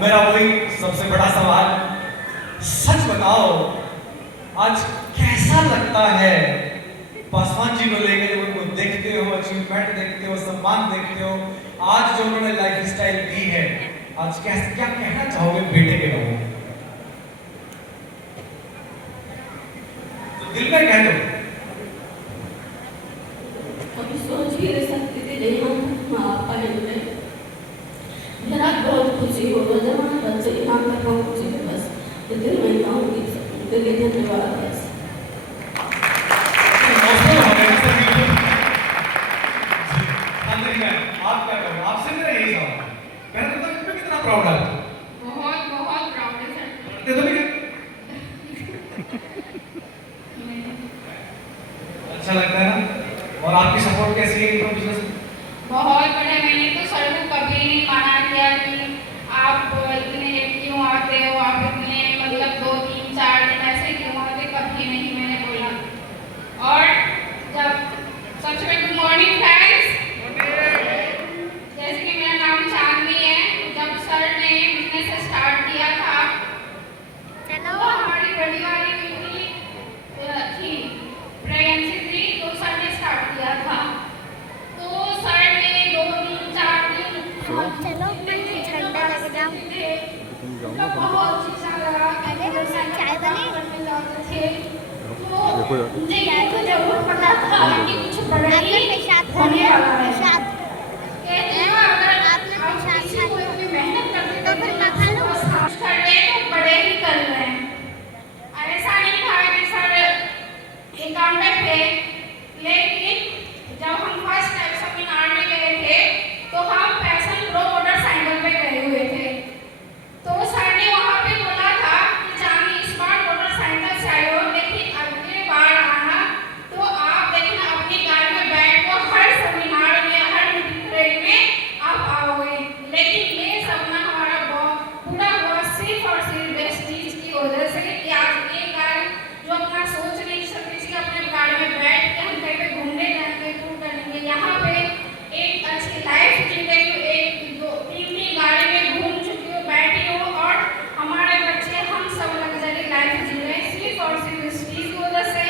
मेरा वही सबसे बड़ा सवाल, सच बताओ आज कैसा लगता है पासवान जी को लेकर, जब उनको देखते हो, अचीवमेंट देखते हो, सम्मान देखते हो, आज जो उन्होंने लाइफ स्टाइल दी है, आज कैसे क्या कहना चाहोगे बेटे के बारे में? तो दिल में कह दो। कभी सोच भी नहीं सकती थी नहीं हम माँ पाएंगे। मेरा बहुत खुशी होगा जब हम बच्चे यहाँ पर पहुँचे, बस दिल में कहूँगी उनके लिए धन्यवाद। बस आप क्या करोगे? आपसे मेरा यही सवाल है। कहना तो इसमें कितना प्राउड है? बहुत बहुत प्राउड है सर। ये तो नहीं अच्छा लगता है ना? और आपकी सपोर्ट कैसी है इनको बिजनेस में? बहुत बढ़िया। मैंने तो सर को कभी नहीं माना किया कि आप इतने लेट क्यों आते हो, आप इतने मतलब 2 3 4 दिन ऐसे क्यों आते, कभी नहीं मैंने बोला। और जब सबसे पहले गुड मॉर्निंग फ्रेंड्स, जैसे कि मेरा नाम चांदनी है, जब सर ने बिजनेस स्टार्ट किया था तो हमारी बड़ी वाली बेटी थी, प्रेगनेंसी थी, तो सर ने स्टार्ट किया था। तो सर ने 2 दिन 4 दिन चलो ठंडा लग जाओ। उनका बहुत अच्छा लगा। चाय बनी? थे तो मुझे ये तो जरूर पता था कि कुछ बड़ा ही होने वाला है। कहते हैं अगर आप किसी को इतनी मेहनत करते तो फिर मैं खा लूं? कुछ कर रहे हैं तो बड़े ही कर रहे हैं। ऐसा नहीं था कि सर अकाउंटेंट थे, लेकिन जब हम फर्स्ट टाइम सेमिनार में गए थे तो हम पैशन प्रो मोटरसाइकिल पे गए हुए थे। तो सर ने वहाँ पे बोला था कि चांदी स्मार्ट मोटरसाइकिल से आए हो, लेकिन अगली बार आना तो आप देखना अपनी कार में बैठ कर हर सेमिनार में, हर मीटिंग में आप आओगे। लेकिन ये सपना हमारा बहुत पूरा हुआ सिर्फ और सिर्फ वेस्टीज की वजह से कि आज एक गाड़ी जो अपना सोच नहीं सकती थी अपने गाड़ी में बैठ के हम कहीं पे घूमने जाएंगे, टूर करेंगे, यहाँ पे एक अच्छी लाइफ जी रही हूँ, 1 2 3 गाड़ी में घूम चुकी हूँ, बैठी हूँ, और हमारे बच्चे हम सब लग्जरी लाइफ जी रहे हैं सिर्फ और सिर्फ इस चीज़ की वजह से।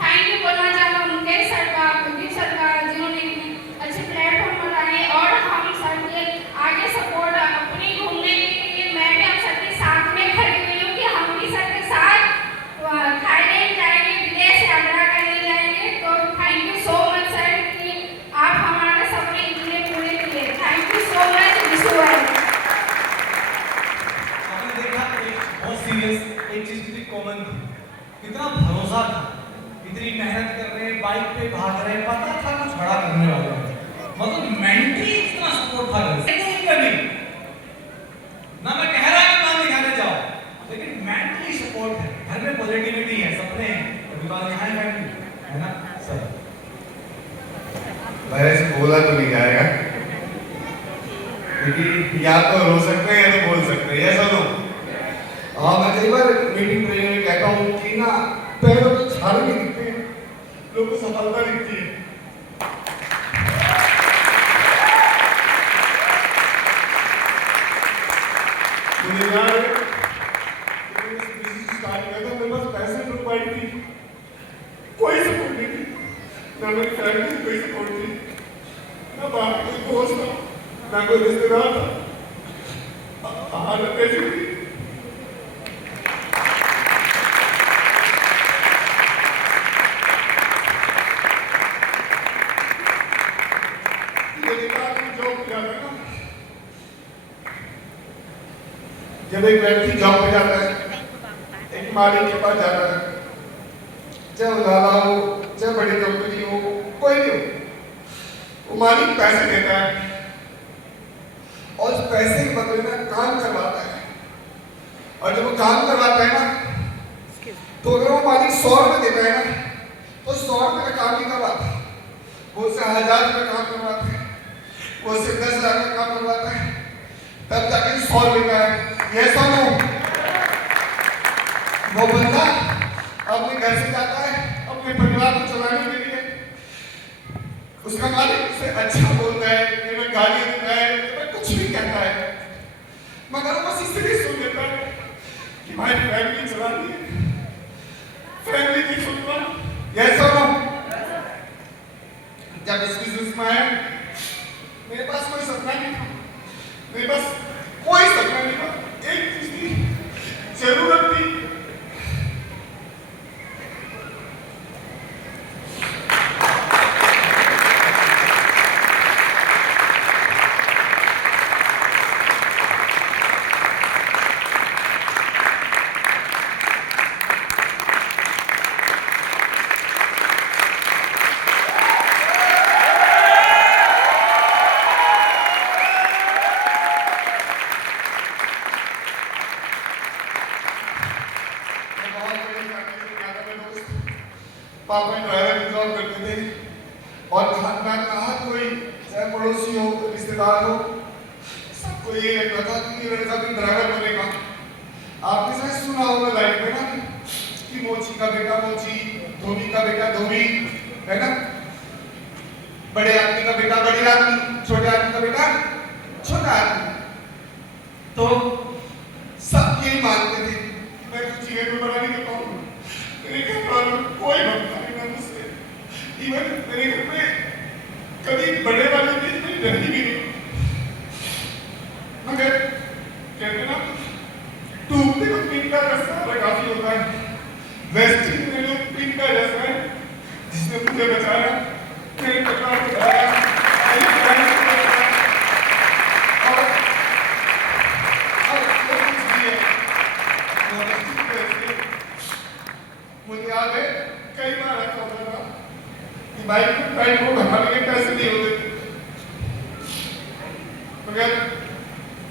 थैंक यू बोलना चाहता हूँ उनके सरकार, उनकी सरकार जिन्होंने इतने अच्छे प्लेटफॉर्म बनाए और हम सर के आगे सपोर्ट अपनी घूमने के लिए मैं भी आप सबके साथ में खड़ी हुई हूँ कि हम भी सर के साथ थाईलैंड जाएंगे, विदेश यात्रा करने जाएंगे। तो thank you so much sir कि आप हमारे सपने इतने पूरे किए। Thank you so much. आपने देखा बहुत सीरियस एक चीज कितनी कॉमन थी, कितना भरोसा था, इतनी मेहनत कर रहे हैं, बाइक पे भाग रहे हैं, पता था कुछ बड़ा करने वाले हैं, मतलब मेंटली इतना सपोर्ट था घर से। नहीं कभी ना मैं कह रहा कि काम दिखाने जाओ, लेकिन मेंटली सपोर्ट है, घर में पॉजिटिविटी है, सपने हैं, कभी बात यहाँ है ना सर? वैसे बोला तो नहीं जाएगा, क्योंकि या तो रो सकते हैं या तो बोल सकते हैं, ऐसा लो। हाँ, मैं कई बार मीटिंग ट्रेनिंग में कहता हूँ कि ना पैरों के छाले नहीं दिखते हैं, लोगों को सफलता दिखती है। मुझे याद है स्टार्ट किया था, मेरे पास ₹65 थी, कोई सपोर्ट नहीं थी, ना मेरी फैमिली की कोई सपोर्ट थी, ना बाप कोई दोस्त था, ना कोई रिश्तेदार था, हालत ऐसी थी। जब एक व्यक्ति जॉब पे जाता है, एक मालिक के पास जाता है, चाहे लाला हो, चाहे बड़ी कंपनी हो, कोई भी हो, वो मालिक पैसे देता है और उस पैसे के बदले में काम करवाता है। और जब वो काम करवाता है ना, तो अगर वो मालिक 100 रुपये देता है ना, तो 100 रुपये का काम नहीं करवाता, वो उससे 1000 रुपये काम करवाता है, वो उससे 10,000 का काम करवाता है, तब जाके 100 रुपये का है। ये सुनो, वो बंदा अपने घर से जाता है अपने परिवार को चलाने के लिए, उसका मालिक उसे अच्छा बोलता है, गालियां देता है, कुछ भी कहता है, मगर वो बस इससे हमारी फैमिली चलानी है, फैमिली की सुनना। यस और नो? जब इस बिजनेस में आया, मेरे पास कोई सपना नहीं था, मेरे पास कोई सपना नहीं था। एक चीज की जरूरत थी, पापा ड्राइवर की जॉब करते थे और कहा कोई चाहे पड़ोसी हो, रिश्तेदार हो, सबको ये लगता था कि ये लड़का भी ड्राइवर बनेगा। आपने शायद सुना होगा लाइफ में ना कि मोची का बेटा मोची, धोबी का बेटा धोबी, है ना? बड़े आदमी का बेटा बड़े आदमी, छोटे आदमी का बेटा छोटा आदमी। तो सब यही मानते थे। मैं कुछ चीजें में बड़ा नहीं करता हूँ, मेरे घर वालों कोई बनता नहीं ना मुझसे। इवन मेरे घर में कभी बड़े वाले भी मेरी डरी भी नहीं। मगर कहते ना टूटते को पिन का रास्ता काफी होता है, वेस्टिंग में लोग पिन का जैसा है जिसने मुझे बचाया, मेरे परिवार को बचाया, मुझे याद है कई बार ऐसा होता था कि बाइक को भरने के पैसे नहीं होते थे, मगर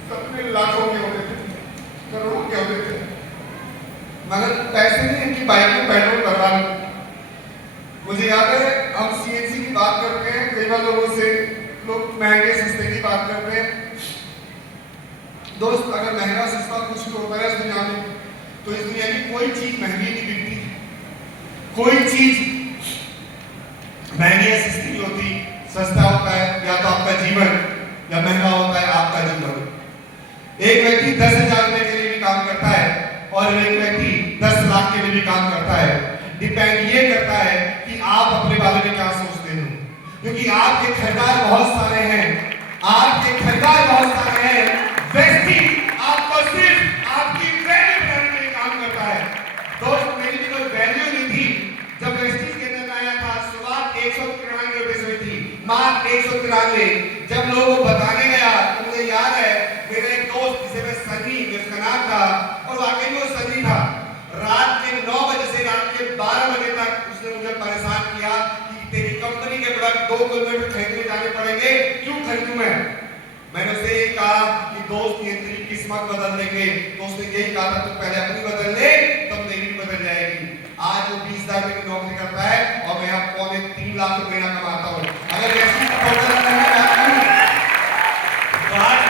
सपने लाखों के होते थे, करोड़ों के होते थे, मगर पैसे नहीं कि बाइक में पेट्रोल भरवा लो। मुझे याद है हम सीएनजी की बात करते हैं, कई बार लोगों से लोग महंगे सस्ते की बात करते हैं। दोस्त, अगर महंगा सस्ता कुछ भी होता है इस दुनिया में, तो इस दुनिया की कोई चीज महंगी नहीं बिकती, कोई चीज महंगी या सस्ती नहीं होती। सस्ता होता है या तो आपका जीवन, या महंगा होता है आपका जीवन। एक व्यक्ति 10,000 रुपए के लिए भी काम करता है और एक व्यक्ति 10 लाख के लिए भी काम करता है। डिपेंड ये करता है कि आप अपने बारे में क्या सोचते हो, क्योंकि आपके खरीदार बहुत सारे हैं, आपके खरीदार बहुत सारे हैं। व्यक्ति आपको सिर्फ आपकी वैल्यू बनाने के लिए काम करता है। दोस्त, मेरी भी कोई वैल्यू नहीं थी जब वेस्टिज के अंदर आया था। शुरुआत 193 रुपए से हुई थी, मात्र 193। जब लोगों को बताने गया तो मुझे याद है मेरा एक दोस्त जिसे मैं सनी, जिसका नाम था, और वाकई में वो सनी था, रात के 9 बजे से रात के 12 बजे तक उसने मुझे परेशान किया कि तेरी कंपनी के प्रोडक्ट 2 किलोमीटर खरीदने जाने पड़ेंगे, क्यों खरीदूं मैं? मैंने उसे ये कहा कि दोस्त ये तेरी किस्मत बदल देंगे। तो उसने यही कहा था, तू पहले अपनी बदल ले, तब मेरी भी बदल जाएगी। आज वो 20,000 रुपए की नौकरी करता है और मैं अब 3.25 लाख रुपए महीना कमाता हूँ। अगर ऐसी टोटल मैं बात करूं तो आज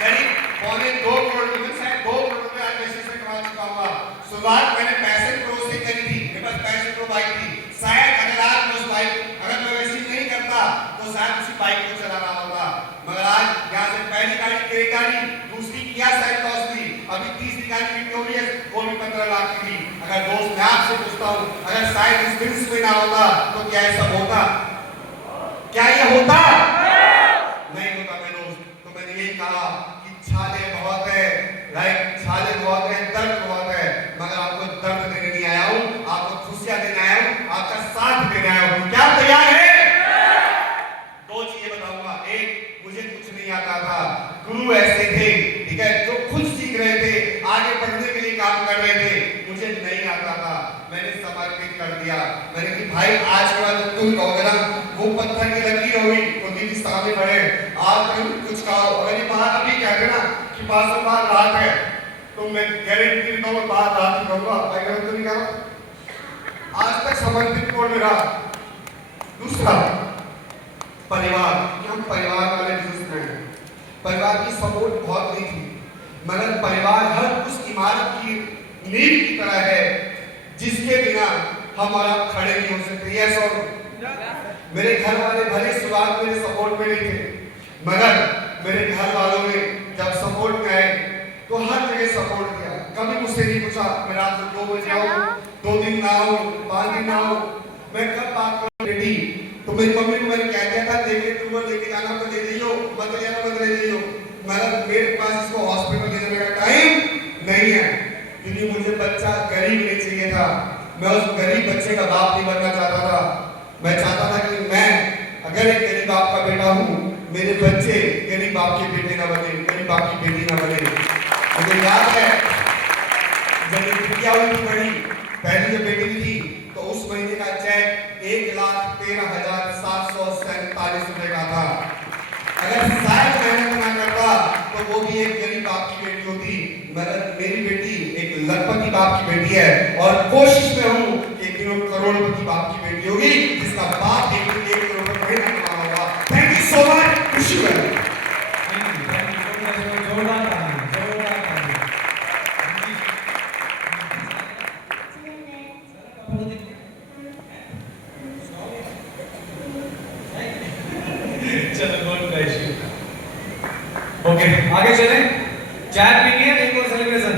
करीब 2.25 करोड़, शायद 2 करोड़ रुपए आज वैसे से कमा चुका हुआ। शुरुआत मैंने 65 करोड़ से करी थी, मेरे पास 65 करोड़ बाइक थी। शायद अगर आज उस बाइक अगर मैं वैसे नहीं करता तो शायद उसी बाइक को चला रहा होगा। मगर आज यहाँ से पहली गाड़ी तेरी गाड़ी, दूसरी किया साइक्लॉस थी, अभी तीसरी गाड़ी विक्टोरियस, वो भी 15 लाख की थी। अगर दोस्त मैं आपसे पूछता हूँ, अगर शायद इस बिजनेस में ना होता तो क्या ऐसा होता? क्या ये होता? नहीं होता मेरे दोस्त। तो मैंने यही कहा कि छाले बहुत है, राइट, छाले बहुत है, दर्द बहुत है, मगर आपको दर्द देने नहीं आया हूँ, आपको खुशियां देने आया हूँ, आपका साथ देने आया हूँ। क्या तैयार है? 2 चीजें बताऊंगा। एक, मुझे कुछ नहीं आता था, गुरु ऐसे थे, ठीक है, जो खुद सीख रहे थे, आगे बढ़ने के लिए काम कर रहे थे, मुझे नहीं आता था, मैंने समर्पित कर दिया। मैंने कहा भाई आज के बाद तुम कहोगे ना वो पत्थर की लकीर होगी तो दीदी सामने बढ़े, आज तुम कुछ कहो। अगर ये बात अभी कहते ना कि बात रात है तो मैं गारंटी देता हूँ बात रात ही कहूँगा, भाई गलत तो नहीं कहा। आज तक समर्पित कौन मेरा? दूसरा, परिवार, हम परिवार वाले बिजनेसमैन हैं, परिवार की सपोर्ट बहुत नहीं थी, मगर परिवार हर उस इमारत की नींव की तरह है जिसके बिना हम आप खड़े नहीं हो सकते। यस और मेरे घर वाले भले शुरुआत मेरे सपोर्ट में नहीं थे, मगर मेरे घर वालों ने जब सपोर्ट में आए तो हर जगह सपोर्ट किया। कभी मुझसे नहीं पूछा मैं रात को 2 बजे आऊँ, 2 दिन ना आऊँ, 5 दिन ना आऊँ, मैं कब बात करूँ बेटी। तो मेरी मम्मी को मैंने कह दिया था, देखे तुमको लेके जाना तो ले जाइयो, मत ले जाना मत ले जाइयो। मेरे पास इसको हॉस्पिटल ले जाने का टाइम नहीं है, क्योंकि मुझे बच्चा गरीब नहीं चाहिए था। मैं उस गरीब बच्चे का बाप नहीं बनना चाहता था। मैं चाहता था कि मैं अगर एक गरीब बाप का बेटा हूँ, मेरे बच्चे गरीब बाप के बेटे ना बने, गरीब बाप की बेटी ना बने। मुझे याद है जब मेरी बिटिया हुई थी बड़ी, पहली जब बेटी थी तो उस महीने का चेक 1,13,747 रुपए का था। अगर शायद मेहनत ना करता तो वो भी एक गरीब बाप की बेटी होती, मगर मेरी बेटी एक लखपति बाप की बेटी है और कोशिश में हूँ कि एक दिन करोड़पति बाप की बेटी होगी, जिसका बाप एक दिन 1 करोड़ रुपए महीना कमा होगा। थैंक यू सो मच, खुशी है। जोरदार ताली, जोरदार ताली। चलो गॉड ब्लेस यू। ओके आगे चलें। चाय पीनी है, एक और सेलिब्रेशन।